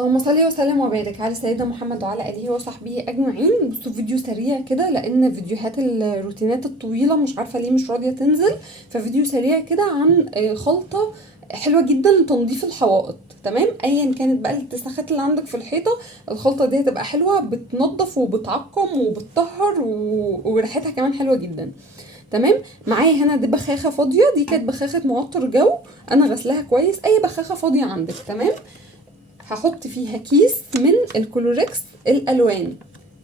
اللهم صل وسلم وبارك على سيدنا محمد وعلى اله وصحبه اجمعين. بصوا فيديو سريع كده لان فيديوهات الروتينات الطويله مش عارفه ليه مش راضيه تنزل. ففيديو سريع كده عن خلطه حلوه جدا لتنظيف الحوائط. تمام، ايا كانت بقى الاتساخات اللي عندك في الحيطه، الخلطه دي هتبقى حلوه، بتنظف وبتعقم وبتطهر وريحتها كمان حلوه جدا. تمام. معايا هنا دي بخاخه فاضيه، دي كانت بخاخه معطر جو، انا غسلاها كويس. اي بخاخه فاضيه عندك. تمام. هحط فيها كيس من الكلوركس الالوان.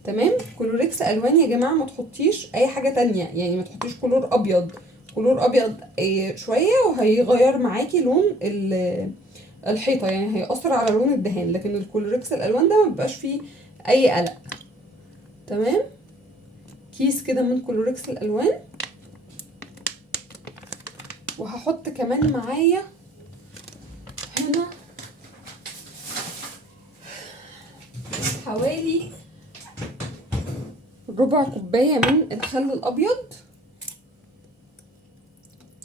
تمام، كلوركس الوان يا جماعه، ما تحطيش اي حاجه تانية، يعني ما تحطيش كلور ابيض. كلور ابيض شويه وهيغير معاكي لون الحيطه، يعني هيأثر على لون الدهان، لكن الكلوركس الالوان ده ما بيبقاش فيه اي قلق. تمام، كيس كده من كلوركس الالوان. وهحط كمان معايا هنا حوالي ربع كوباية من الخل الأبيض.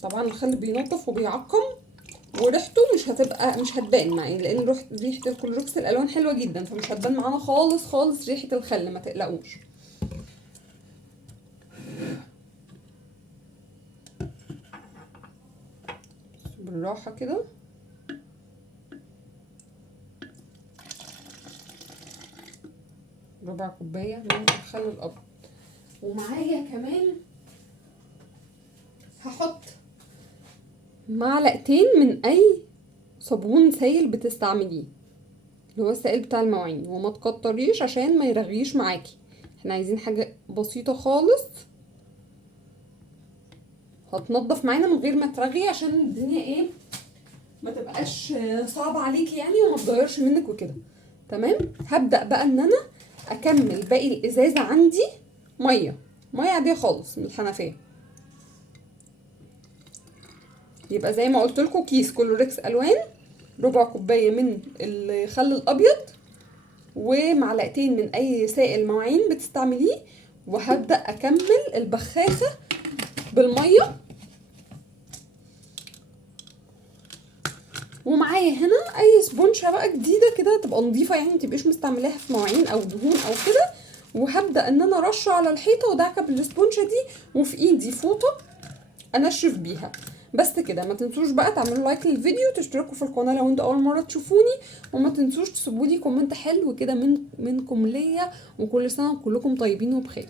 طبعا الخل بينظف وبيعقم، وريحته مش هتبان معايا، لأن ريحة الكلوركس الألوان حلوة جدا، فمش هتبان معانا خالص خالص ريحة الخل، ما تقلقوش. بالراحة كده. ربع كوباية من الخل الأبيض. ومعايا كمان هحط معلقتين من أي صابون سائل بتستعمليه، اللي هو السائل بتاع المواعين، وما تكتريش عشان ما يرغيش معاكي. احنا عايزين حاجة بسيطة خالص هتنضف معانا من غير ما ترغي، عشان الدنيا ما تبقاش صعبة عليكي يعني، وما تغيرش منك وكده. تمام. هبدأ بقى ان انا اكمل باقي الازازة عندي مية عادية خالص من الحنفية. يبقى زي ما قلت لكم كيس كلوركس الوان، ربع كوباية من الخل الابيض، ومعلقتين من اي سائل مواعين بتستعمليه. وهبدأ اكمل البخاخة بالمية. ومعايا هنا اي سبونشه بقى جديده كده تبقى نظيفه، يعني متبقيش مستعملاها في مواعين او دهون او كده. وهبدا ان انا ارش على الحيطه ودعكه بالسبونشه دي، وفي ايدي فوطه انشف بيها. بس كده. ما تنسوش بقى تعملوا لايك للفيديو، تشتركوا في القناه لو انتوا اول مره تشوفوني، وما تنسوش تسيبوا لي كومنت حلو كده منكم ليا. وكل سنه وكلكم طيبين وبخير.